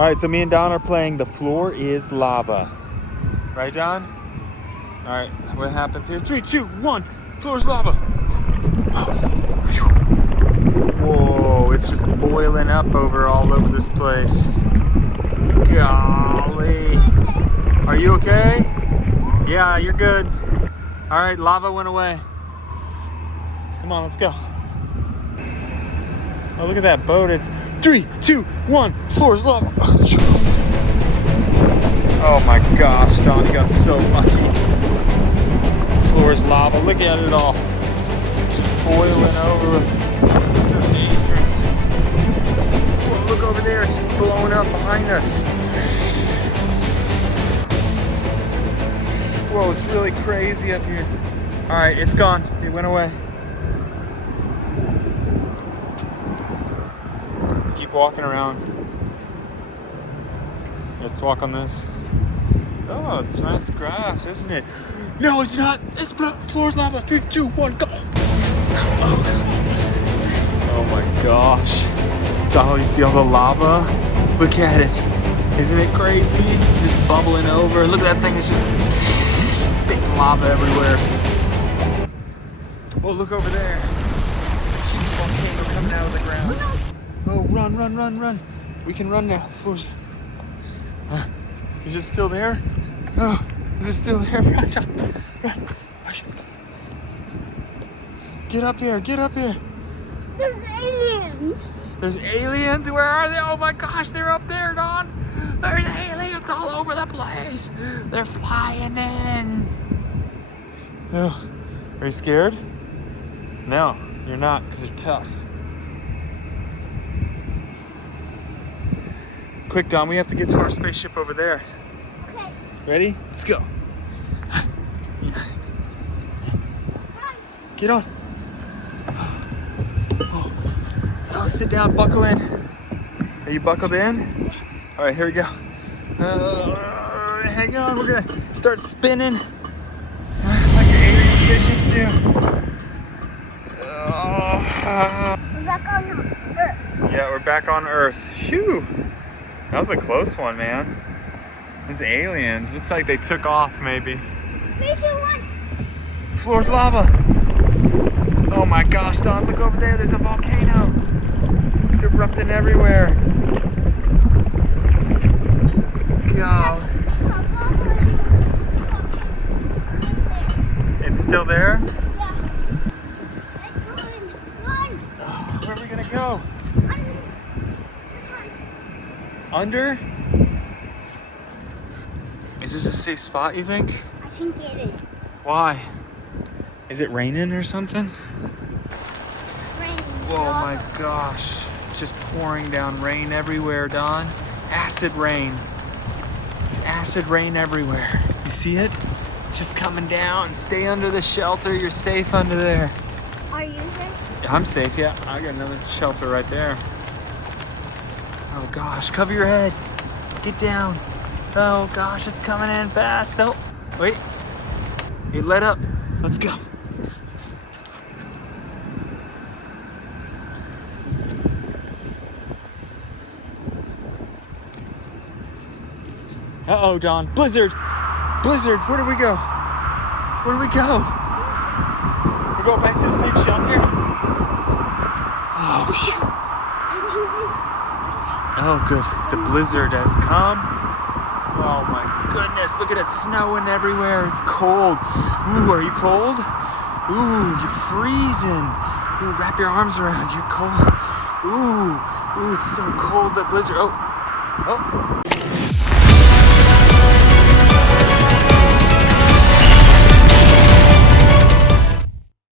All right, so me and Don are playing The Floor is Lava. Right, Don? All right, what happens here? 3, 2, 1, floor is lava. Whoa, it's just boiling up all over this place. Golly. Are you okay? Yeah, you're good. All right, lava went away. Come on, let's go. Oh, look at that boat. It's 3, 2, 1, floor is lava. Oh my gosh, Don, you got so lucky. Floor is lava. Look at it all. Just boiling over. It's so dangerous. Whoa, look over there. It's just blowing up behind us. Whoa, it's really crazy up here. All right, it's gone. It went away. Let's keep walking around. Let's walk on this. Oh, it's nice grass, isn't it? No, it's not. It's floor's lava. 3, 2, 1, go. Oh my gosh. Donald, you see all the lava? Look at it. Isn't it crazy? Just bubbling over. Look at that thing. It's just spitting lava everywhere. Oh, look over there. It's a huge volcano coming out of the ground. Oh, run, run, run, run. We can run now. Floor's... Is it still there? Oh, is it still there? Run, John. Run. Get up here, get up here. There's aliens. There's aliens? Where are they? Oh my gosh, they're up there, Don. There's aliens all over the place. They're flying in. Oh, are you scared? No, you're not, because they're tough. Quick, Don, we have to get to our spaceship over there. Okay. Ready? Let's go. Get on. Oh, sit down, buckle in. Are you buckled in? All right, here we go. Hang on, we're gonna start spinning like the alien spaceships do. We're back on Earth. Yeah, we're back on Earth. Phew. That was a close one, man. These aliens, looks like they took off maybe. 3, 2, 1. Floor's lava. Oh my gosh, Don, look over there. There's a volcano. It's erupting everywhere. God. It's still there? Yeah. Let's run. Where are we gonna go? Under. Under? Is this a safe spot, you think? I think it is. Why? Is it raining or something? It's raining. Whoa, my gosh. It's just pouring down rain everywhere, Don. Acid rain. It's acid rain everywhere. You see it? It's just coming down. Stay under the shelter. You're safe under there. Are you safe? I'm safe, yeah. I got another shelter right there. Oh gosh, cover your head. Get down. Oh gosh, it's coming in fast. Oh, wait. It let up. Let's go. Uh-oh, Don. Blizzard! Blizzard, where do we go? Where do we go? We're going back to the same shelter? Oh, shoot. Oh, good. The blizzard has come. Oh, my goodness. Look at it snowing everywhere. It's cold. Ooh, are you cold? Ooh, you're freezing. Ooh, wrap your arms around. You're cold. Ooh, it's so cold. The blizzard. Oh.